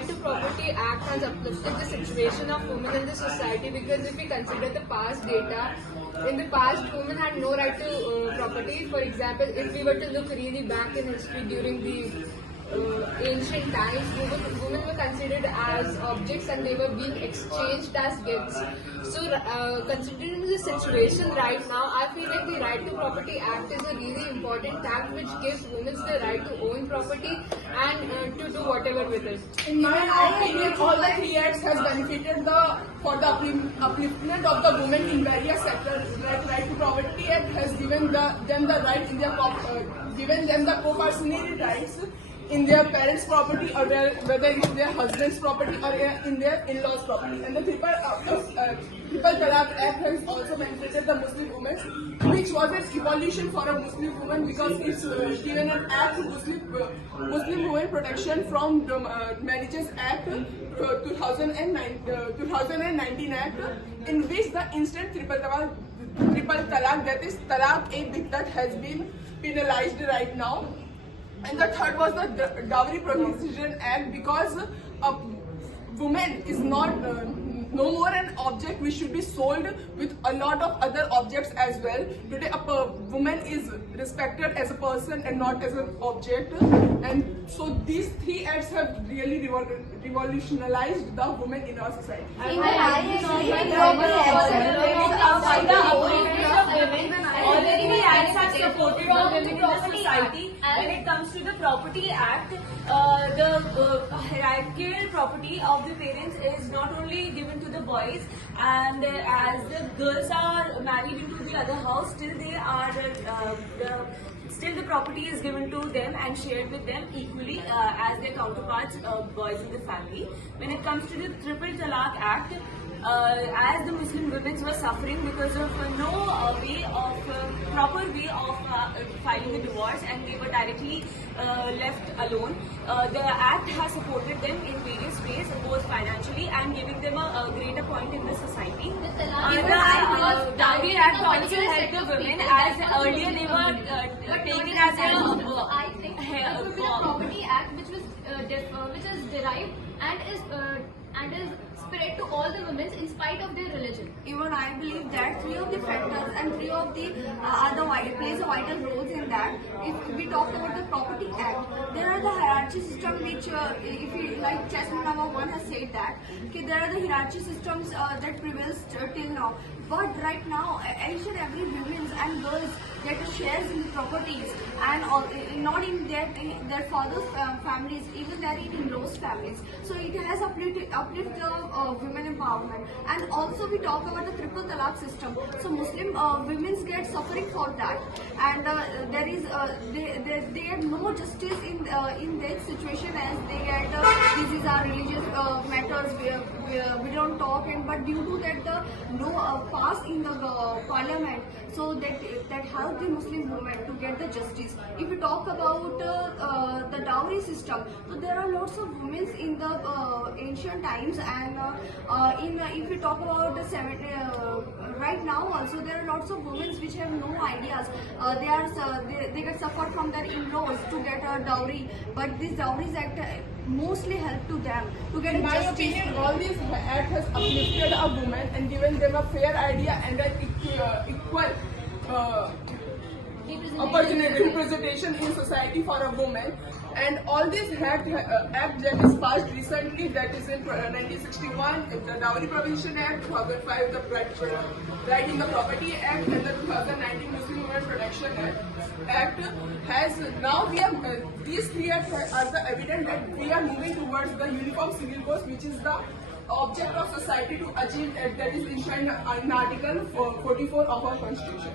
Right to Property Act has uplifted the situation of women in the society, because if we consider the past data, in the past women had no right to property. For example, if we were to look really back in history during the ancient times, women were considered as objects and they were being exchanged as gifts. So considering the situation right now, I feel like the Right to Property Act is a really important act which gives women the right to own property and to do whatever with it. In my opinion, all the three acts has benefited for the upliftment of the women in various sectors. Like Right to Property Act has given them the right in their given them the co-personality rights in their parents' property, or whether it's their husband's property or in their in-laws' property. And the Triple Talaq Act has also benefited the Muslim women, which was an evolution for a Muslim woman, because it's given an act to Muslim women protection from the Marriages Act 2019 Act, in which the instant triple talaq, that is talaq that has been penalized right now. And the third was the Dowry Prohibition Act, because a woman is not no more an object which should be sold with a lot of other objects as well. Today, a woman is respected as a person and not as an object. And so these three acts have really revolutionized the women in our society. Already the acts have supported the women in the society. When it comes to the Property Act, the hierarchical property of the parents is not only given to the boys, and as the girls are married into the other house, still they are still the property is given to them and shared with them equally as their counterparts, boys in the family. When it comes to the Triple Talaq Act, as the Muslim women were suffering because of proper way of filing the divorce, and they were directly left alone, the Act has supported them in various ways, both financially and giving them a greater point in the society. The Dowry Act also helped the women, as earlier they were taken as a Property Act, which is derived and is spread to all the women in spite of their religion. Even I believe that three of the factors and three of the plays a vital roles in that. If we talk about the Property Act, there are the hierarchy system which, if we, like Chessman number 1 has said that, okay, there are the hierarchy systems that prevails till now. But right now, each and every women and girls get shares in the properties, and not in their father's families, even their in-laws families. So it has uplifted the women empowerment. And also we talk about the Triple Talaq system. So Muslim women get suffering for that, and there is they get no justice in their situation, as they get these are religious matters we don't talk, and but due to that the no pass in the parliament, so that help the Muslim women to get the justice. If we talk about the dowry system, so there are lots of women in the ancient times, and if we talk about the right now also, there are lots of women which have no ideas. They get suffered from their in-laws to get a dowry, but these dowries act mostly help to them to get in my justice. opinion, all these act has uplifted a woman and given them a fair idea and an equal opportunity representation in society for a woman. And all these act that is passed recently, that is in 1961, the Dowry Prohibition Act, 2005 the Right in the Property Act, and the 2019 Muslim Women Protection Act has now these three acts are the evidence that we are moving towards the Uniform Civil Code, which is the object of society to achieve, that is enshrined in Article 44 of our Constitution.